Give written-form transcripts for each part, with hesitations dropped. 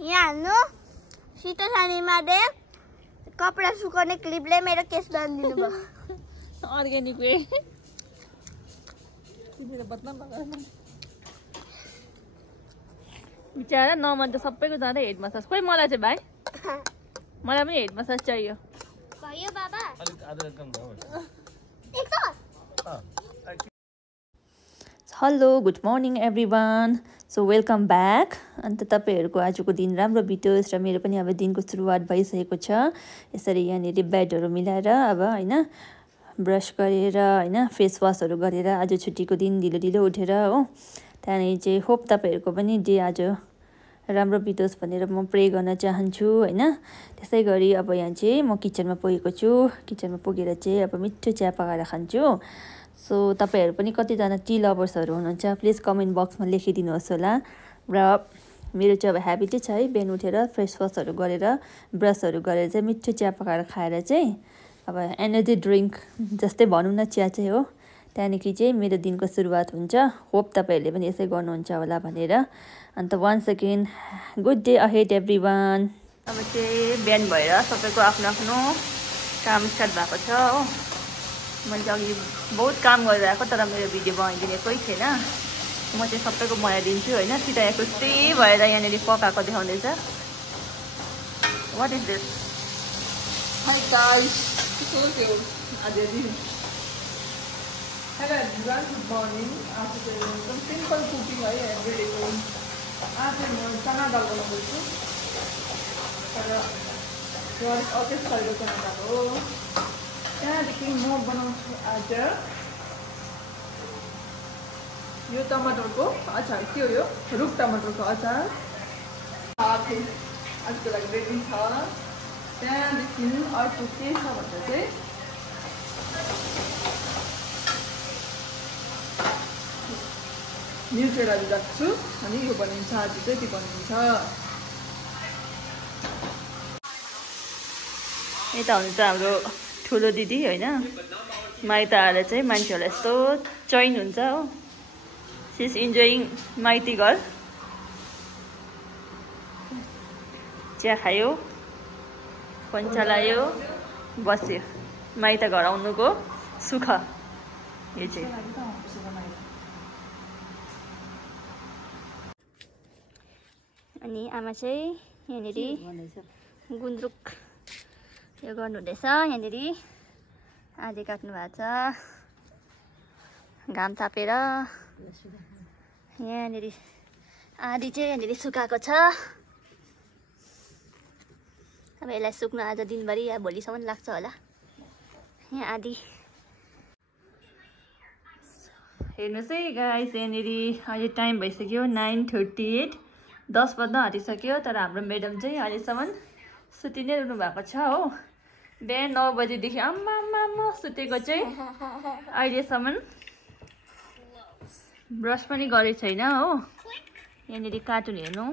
यहाँ हाल्नु सितो सानीमा दे कपडा सुकाउने क्लिपले मेरो केस बाँधिदिनु भयो अर्ग्यानिक वे बिचारा नमन त सबैको जाँदा हेड मसाज खोइ मलाई चाहिँ भाइ मलाई पनि हेड मसाज चाहियो भयो बाबा hello good morning everyone so welcome back अन्त तपाईँहरूको आजको दिन राम्रो बितोस् र मेरो पनि अब दिनको सुरुवात भइसकेको छ यसरी यहाँनिर बेडहरू मिलाएर अब होइन ब्रस गरेर होइन फेस वासहरू गरेर आज छुट्टीको दिन ढिलो ढिलो उठेर हो त्यहाँदेखि चाहिँ होप तपाईँहरूको पनि डे आज राम्रो बितोस् भनेर म प्रे गर्न चाहन्छु होइन त्यसै गरी अब यहाँ चाहिँ म किचनमा पुगेको छु किचनमा पुगेर चाहिँ अब मिठो चिया पकाएर खान्छु सो तपाईँहरू पनि कतिजना टी लभर्सहरू हुनुहुन्छ प्लिज कमेन्ट बक्समा लेखिदिनुहोस् होला र मेरो चाहिँ अब ह्याबिटै छ है बिहान उठेर फ्रेस वासहरू गरेर ब्रसहरू गरेर चाहिँ मिठो चिया पकाएर खाएर चाहिँ अब एनर्जी ड्रिङ्क जस्तै भनौँ न चिया चाहिँ हो त्यहाँदेखि चाहिँ मेरो दिनको सुरुवात हुन्छ होप तपाईँहरूले पनि यसै गर्नुहुन्छ होला भनेर अन्त once again good day ahead everyone अब चाहिँ बिहान भएर सबैको आफ्नो आफ्नो काम स्टार्ट भएको छ हो मैले चाहिँ अघि बहुत काम गरेर आएको तर मेरो भिडियो बनाइदिने कोही थिएन म चाहिँ सबैको बनाइदिन्छु होइन सिधा यहाँ खुसी भएर यहाँनिर पकाएको देखाउँदैछ what is this Hi guys, so good. Hello everyone, good morning. After some simple cooking I every day going. After chana dal बनाउँछु तर घर अफिस खालको चना दाल हो त्यहाँदेखि म बनाउँछु आज यो टमाटरको अचार के हो यो रुख टमाटरको अचार आजको लागि रेडी छ त्यहाँदेखि अर्को के छ भन्दा चाहिँ न्युट्रेलाहरू राख्छु अनि यो बनिन्छ आज चाहिँ त्यो बनिन्छ यता हुनु त हाम्रो ठुलो दिदी होइन माइत आएर चाहिँ मान्छेहरूलाई यस्तो चैन हुन्छ हो सी इज इन्जोइङ माइती घर चिया खायो फोन चलायो बस्यो माइत घर आउनुको सुख यो चाहिँ अनि आमा चाहिँ यहाँनिर गुन्द्रुक यो गर्नुहुँदैछ यहाँनिर आधी काट्नु भएको छ घाम तापेर यहाँनिर आधी चाहिँ यहाँनिर सुकाएको छ अब यसलाई सुक्न आज दिनभरि या भोलिसम्म लाग्छ होला यहाँ आधी हेर्नुहोस् है गाइस यहाँनिर अहिले टाइम भइसक्यो 9:38 10 बज्न आँटिसक्यो तर हाम्रो म्याडम चाहिँ अहिलेसम्म सुति नै रहनु भएको छ हो बिहान 9 बजेदेखि आम्मा सुतेको चाहिँ अहिलेसम्म ब्रस पनि गरेको छैन हो यहाँनिर कार्टुन हेर्नु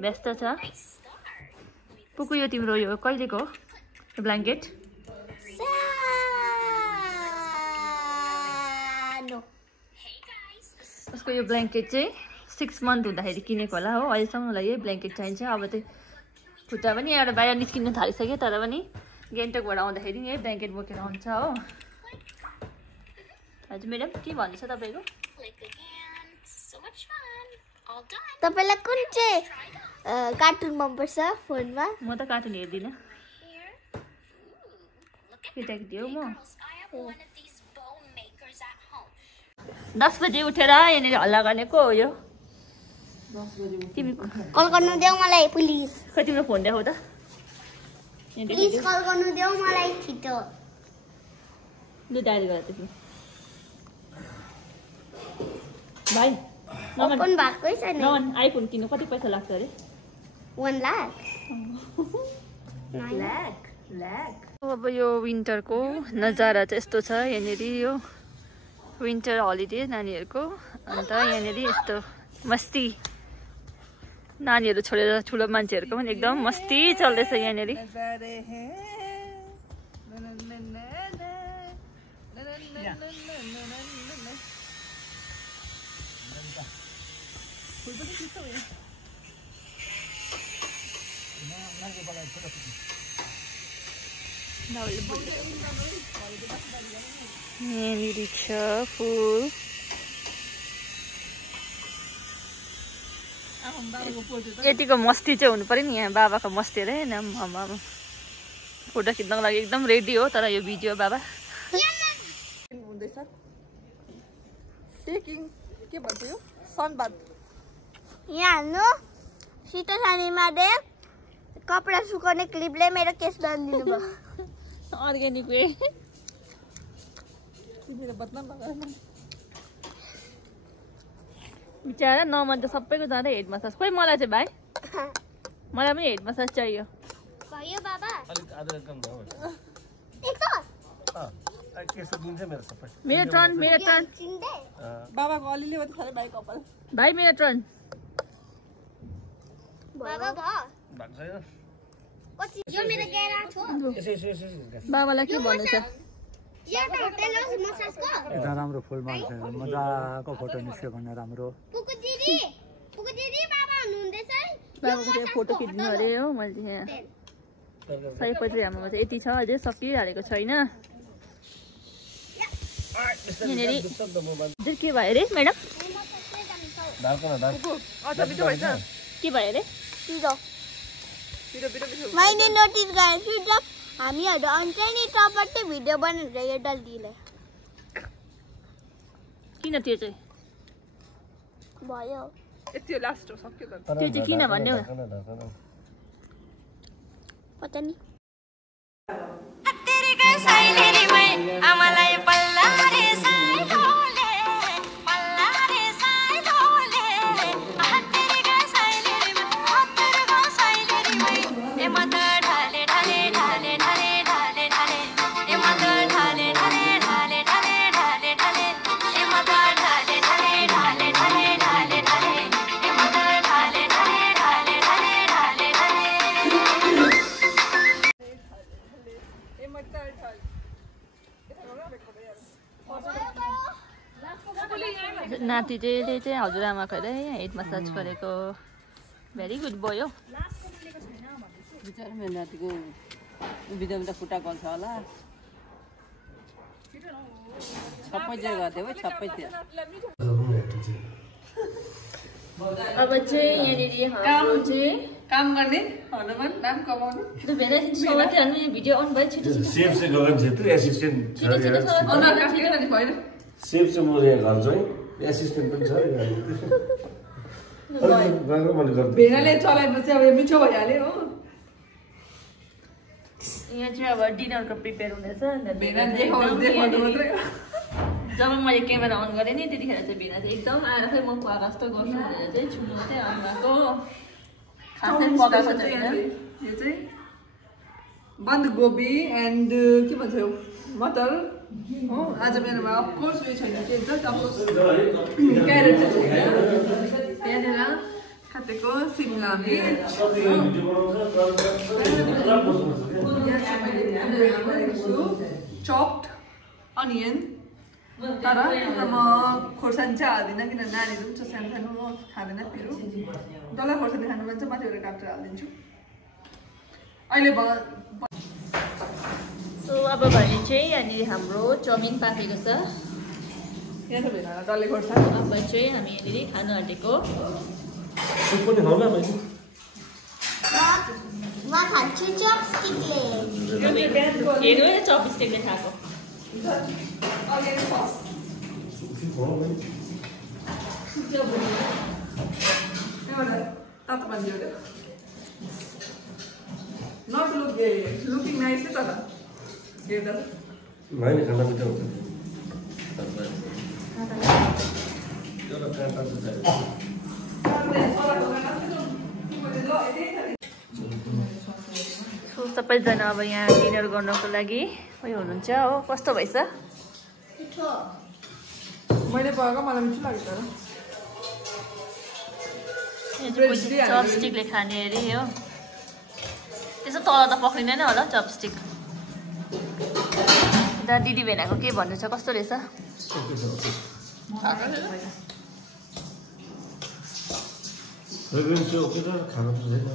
व्यस्त छ पुकु यो तिम्रो यो कहिलेको हो ब्ल्याङ्केट उसको यो ब्ल्याङ्केट चाहिँ 6 मन्थ हुँदाखेरि किनेको होला हो अहिलेसम्म उसलाई यही ब्ल्याङ्केट चाहिन्छ अब चाहिँ खुट्टा पनि एउटा बाहिर निस्किन थालिसक्यो तर पनि गान्तोकबाट आउँदाखेरि यही ब्ल्याङ्केट बोकेर आउँछ हो हजुर म्याडम के भन्दैछ तपाईँको तपाईलाई कुन चाहिँ कार्टुन मनपर्छ फोनमा म त कार्टुन हेर्दिनँ केटाकेटी हो म 10 बजे उठेर यहाँनिर हल्ला गर्ने को हो यो तिमी कल गर्नु देऊ मलाई प्लिज खै तिम्रो फोन देखाउ त प्लिज कल गर्नु देऊ मलाई छिटो लु डायल गर तिमी भाइ ओपन भएकै छैन नमन आइफोन किन्नु कति पैसा लाग्छ अरे 1 लाख अब यो विन्टरको नजारा चाहिँ यस्तो छ यहाँनिर यो विन्टर हलिडे नानीहरूको अन्त यहाँनिर यस्तो मस्ती नानीहरू छोडेर ठुलो मान्छेहरूको पनि एकदम मस्ती चल्दैछ यहाँनिर यहाँनिर छ फुल यतिको मस्ती चाहिँ हुनु पर्यो नि यहाँ बाबाको मस्ती अरे फोटो खिच्नको लागि एकदम रेडी हो तर यो भिडियो बाबा हुँदैछ टेकिङ के भन्छ यो सनबाथ यहाँ हाल्नु शीतल शर्माले कपडा सुकाउने क्लिपले मेरो केस बाँधिदिनु भयो अर्ग्यानिक वे तिमीले बदनाम लगाएन बिचरा नमन त सबैको जाँदै हेड मसाज खोइ मलाई चाहिँ भाइ मलाई पनि हेड मसाज चाहियो भयो बाबा अलिक आधा कम भयो मेरो टर्न बाबाको अलिअलि मात्रै खाले भाइ कपाल भाइ मेरो टर्न बाबा भयो यो मेरो गेरा छ बाबालाई के भन्नु छ यता टेलर्स मसाजको यता राम्रो फुल मार्छ मजाको फोटो निस्क्यो भने राम्रो पुकु दिदी बाबा हुनुहुँदैछ बाबाको चाहिँ फोटो खिच्नु अरे हो मैले यहाँ सयपत्री हाम्रोमा चाहिँ यति छ अझै सकिहालेको छैन यहाँनिर के भयो अरे म्याडम के भयो अरे मैले नोटिस गरेँ कि जब हामीहरू आउँछ नि तबकै भिडियो बनाएर यो डल्दीले किन त्यो चाहिँ भयो यति लास्ट हो सक्यो त त्यो चाहिँ किन भन्ने हो पता नि नाति चाहिँ हजुरआमाको अरे हेड मसाज गरेको भेरी गुड बोय हो बिचारा मेरो नातिको बिदामा खुट्टा गल्छ होला सबैतिर गर्थ्यो है सबैतिर अब चाहिँ यहाँनिर हाम्रो चाहिँ काम गर्ने हनुमान नाम कमाउने त्यो भेना समाते हाल्नु यहाँ भिडियो अन भयो छिटो छिटो सेफ चाहिँ गगन छेत्री एसिस्टेन्ट छिटो छिटो किनभने भएन सेफ चाहिँ म यहाँ घर चाहिँ एसिस्टेन्ट पनि छ भेनाले चलाएपछि अब मिठो भइहाल्यो हो यहाँ चाहिँ अब डिनरको प्रिपेयर हुँदैछ भेना देखाउनु मात्रै जब मैले क्यामेरा अन गरेँ नि त्यतिखेर चाहिँ भेना चाहिँ एकदम आएर खै म पकाएको जस्तो गर्छु भनेर चाहिँ छुनु मात्रै अन भएको खासै पकाएको छैन यो चाहिँ बन्दकोपी एन्ड के भन्छ यो मटर हो आज मेरोमा अफकोर्स उयो छैन के भन्छ क्यारेट चाहिँ छैन त्यहाँनिर काटेको सिमला मिर्च चप्ड अनियन तर म खोर्सानी चाहिँ हाल्दिनँ किन नानीहरू पनि छ सानो सानो खाँदैन पिरो डल्लै खोर्सानी खानु मन चाहिँ माथिबाट काटेर हालिदिन्छु अहिले सो अब भने चाहिँ यहाँनिर हाम्रो चाउमिन पाकेको छ यहाँ छ भेना डल्ले खोर्सानी अब चाहिँ हामी यहाँनिर खानु आँटेको सुप पनि खाउला मैले म खान्छु चपस्टिकले हेर्नु है चपस्टिकले खाएको Not looking nice, तर हेर्दा होइन खाना मिठो हुन्छ एउटा काँटा चाहिँ चाहियो सो सबैजना अब यहाँ डिनर गर्नको लागि उयो हुनुहुन्छ हो कस्तो भएछ मैले पकाएको मलाई मिठो लाग्यो तर चपस्टिकले खाने अरे हो त्यसो तल त पक्रिँदैन होला चपस्टिक दा दिदी भेनाको के भन्नु छ कस्तो रहेछ खाना त छैन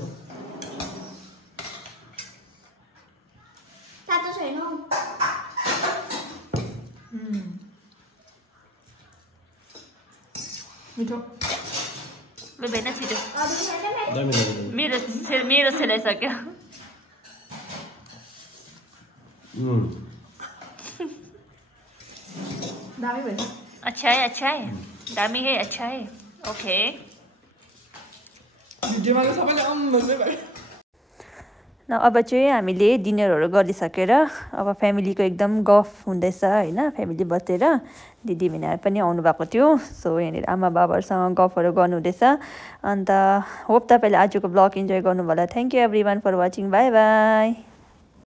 मिठो ल भेन छिटो दामी दामी मेरो सेलाइसक्यो दामी भयो अच्छा है दामी है अच्छा है ओके भिडियोमा त सबैले भन्दै भयो न अब चाहिँ हामीले डिनरहरू गरिसकेर अब फ्यामिलीको एकदम गफ हुँदैछ होइन फ्यामिली बसेर दिदी भिनाहरू पनि आउनु भएको थियो सो यहाँनिर आमा बाबाहरूसँग गफहरू गर्नुहुँदैछ अन्त होप तपाईँले आजको ब्लग इन्जोय गर्नुभयो होला thank you everyone for watching bye by